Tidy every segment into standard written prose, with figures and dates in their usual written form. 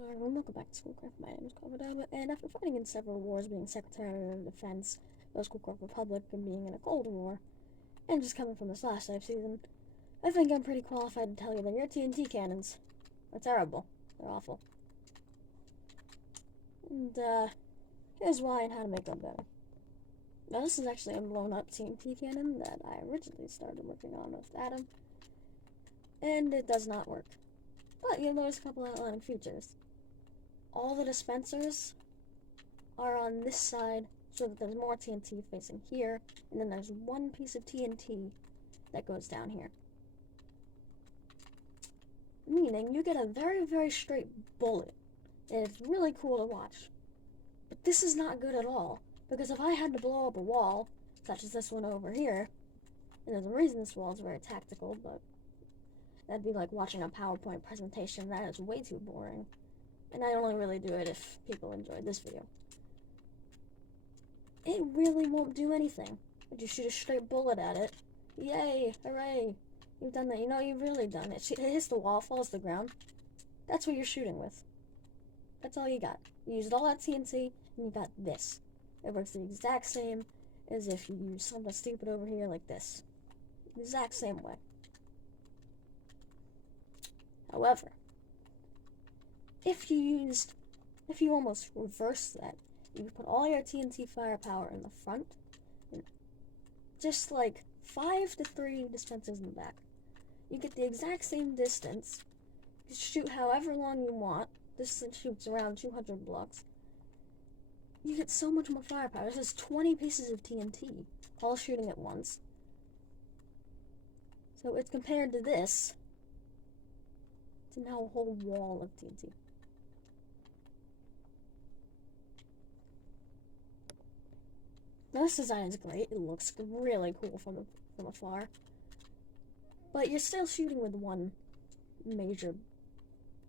Welcome back to Schoolcraft. My name is Covidaba, and after fighting in several wars, being Secretary of Defense, the Schoolcraft Republic, and being in a Cold War, and just coming from this last life season, I think I'm pretty qualified to tell you that your TNT cannons are terrible. They're awful. And, here's why and how to make them better. Now, this is actually a blown-up TNT cannon that I originally started working on with Adam, and it does not work. But you'll notice a couple outlining features. All the dispensers are on this side so that there's more TNT facing here, and then there's one piece of TNT that goes down here. Meaning you get a very, very straight bullet, and it's really cool to watch. But this is not good at all, because if I had to blow up a wall, such as this one over here, and there's a reason this wall is very tactical, but that'd be like watching a PowerPoint presentation. That is way too boring. And I only really do it if people enjoy this video. It really won't do anything. But you shoot a straight bullet at it. Yay! Hooray! You've done that. You know, you've really done it. It hits the wall, falls to the ground. That's what you're shooting with. That's all you got. You used all that TNT, and you got this. It works the exact same as if you use something stupid over here like this. The exact same way. However, if you almost reverse that, you put all your TNT firepower in the front, and just like 5 to 3 dispensers in the back. You get the exact same distance. You shoot however long you want. This shoots around 200 blocks. You get so much more firepower. This is 20 pieces of TNT, all shooting at once. So it's compared to this, to now a whole wall of TNT. Now, this design is great. It looks really cool from afar. But you're still shooting with one major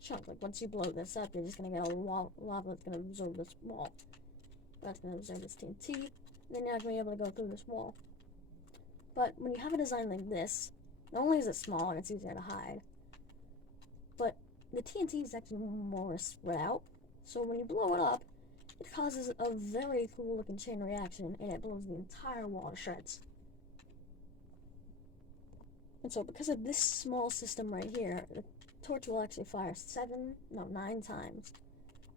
chunk. Like, once you blow this up, you're just going to get a lava that's going to absorb this wall. That's going to absorb this TNT. And then you're not going to be able to go through this wall. But when you have a design like this, not only is it smaller, it's easier to hide, but the TNT is actually more spread out. So when you blow it up, it causes a very cool looking chain reaction, and it blows the entire wall to shreds. And so because of this small system right here, the torch will actually fire 9 times.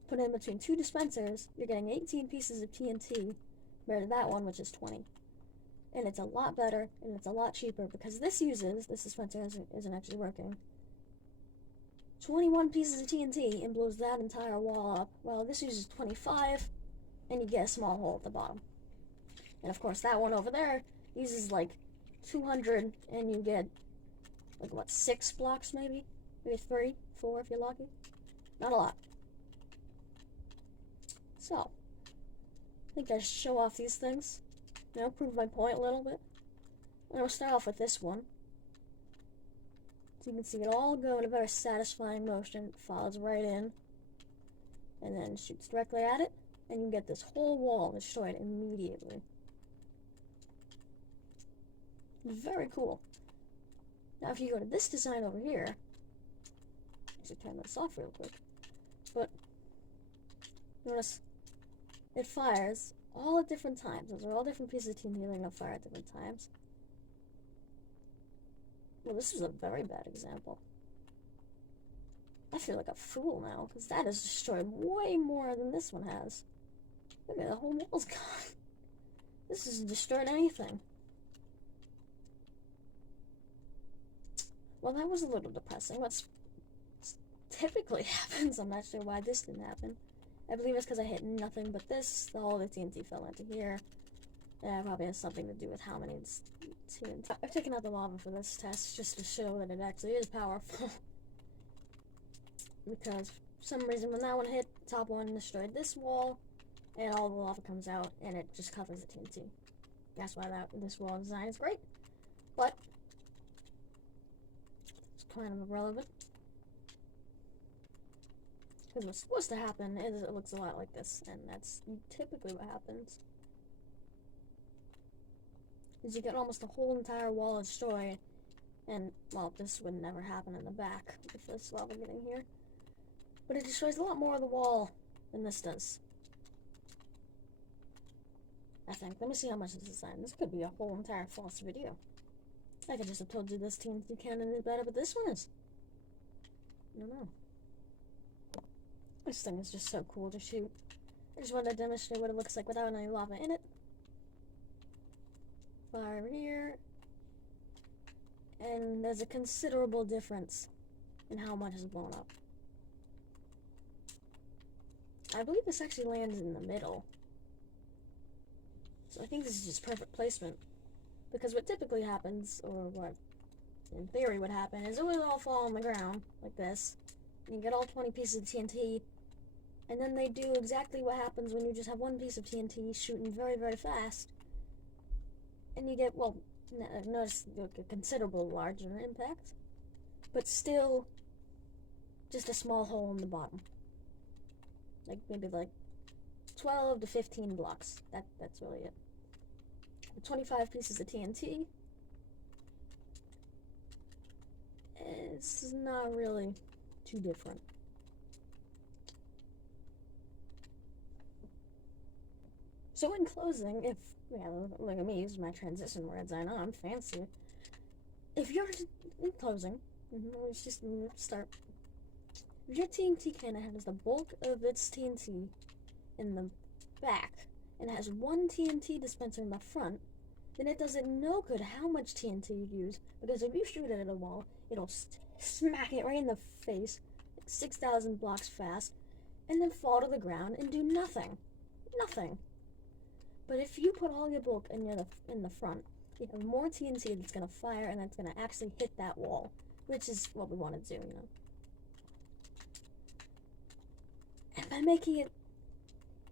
Put it in between 2 dispensers, you're getting 18 pieces of TNT, compared to that one, which is 20. And it's a lot better, and it's a lot cheaper, because this dispenser isn't actually working, 21 pieces of TNT and blows that entire wall up, while this uses 25, and you get a small hole at the bottom. And of course, that one over there uses like 200, and you get, like, what, 6 blocks maybe? Maybe 3, 4 if you're lucky. Not a lot. So, I think I should show off these things. You know, prove my point a little bit. I'm going to start off with this one. So you can see it all go in a very satisfying motion. It follows right in, and then shoots directly at it, and you get this whole wall destroyed immediately. Very cool. Now if you go to this design over here, actually turn this off real quick, but notice it fires all at different times. Those are all different pieces of TNT that are going to fire at different times. Well, this is a very bad example. I feel like a fool now, because that has destroyed way more than this one has. Look at the whole wall's gone. This hasn't destroyed anything. Well, that was a little depressing. What typically happens, I'm not sure why this didn't happen. I believe it's because I hit nothing but this. All the TNT fell into here. Yeah, it probably has something to do with how many TNT. I've taken out the lava for this test just to show that it actually is powerful. Because for some reason when that one hit, the top one destroyed this wall, and all the lava comes out, and it just covers the TNT. That's why this wall design is great. But it's kind of irrelevant. Because what's supposed to happen is it looks a lot like this, and that's typically what happens. Is you get almost the whole entire wall destroyed, and, well, this would never happen in the back with this lava getting here. but it destroys a lot more of the wall than this does. I think. Let me see how much this is designed. This could be a whole entire false video. I could just have told you this TNT cannon is better, but this one is. I don't know. This thing is just so cool to shoot. I just wanted to demonstrate what it looks like without any lava in it. Fire here. And there's a considerable difference in how much is blown up. I believe this actually lands in the middle. So I think this is just perfect placement. Because what typically happens, or what in theory would happen, is it would all fall on the ground, like this. And you get all 20 pieces of TNT, and then they do exactly what happens when you just have one piece of TNT shooting very, very fast. And you get, well, notice a considerable larger impact, but still just a small hole in the bottom. Like, maybe like 12 to 15 blocks. That's really it. The 25 pieces of TNT, it's not really too different. So in closing, if, yeah, look at me, use my transition words, I know, I'm fancy. If you're, in closing, let's just start. If your TNT cannon has the bulk of its TNT in the back, and has one TNT dispenser in the front, then it doesn't no good how much TNT you use, because if you shoot it at a wall, it'll smack it right in the face, like 6,000 blocks fast, and then fall to the ground and do nothing. Nothing. But if you put all your bulk in the front, you have more TNT that's going to fire, and that's going to actually hit that wall, which is what we want to do, you know. And by making it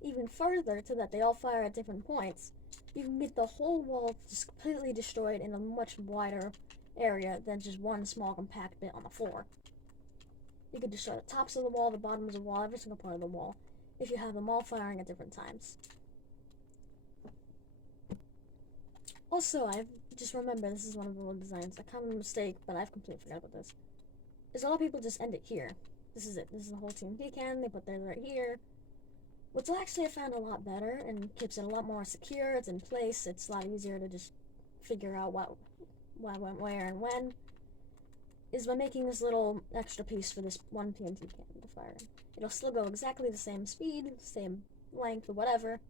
even further to that they all fire at different points, you can get the whole wall just completely destroyed in a much wider area than just one small compact bit on the floor. You could destroy the tops of the wall, the bottoms of the wall, every single part of the wall, if you have them all firing at different times. Also, I've just remembered, this is one of the little designs, a common mistake, but I've completely forgot about this, is a lot of people just end it here. This is it. This is the whole TNT cannon. They put theirs right here. What's actually I found a lot better and keeps it a lot more secure, it's in place, it's a lot easier to just figure out what went where and when, is by making this little extra piece for this one TNT cannon to fire in. It'll still go exactly the same speed, same length, or whatever,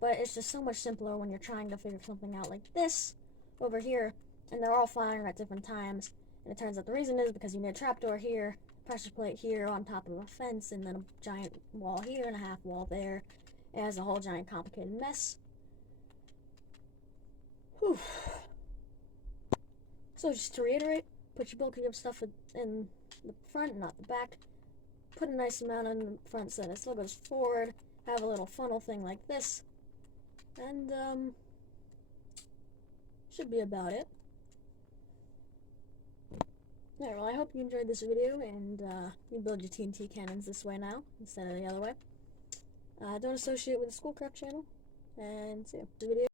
but it's just so much simpler when you're trying to figure something out like this over here, and they're all firing at different times, and it turns out the reason is because you need a trapdoor here, pressure plate here on top of a fence, and then a giant wall here and a half wall there. It has a whole giant complicated mess. Whew. So just to reiterate, put your bulk of your stuff in the front, not the back. Put a nice amount in the front so that it still goes forward. Have a little funnel thing like this. And, should be about it. Alright, well, I hope you enjoyed this video, and you build your TNT cannons this way now, instead of the other way. Don't associate with the Schoolcraft channel, and see you. The video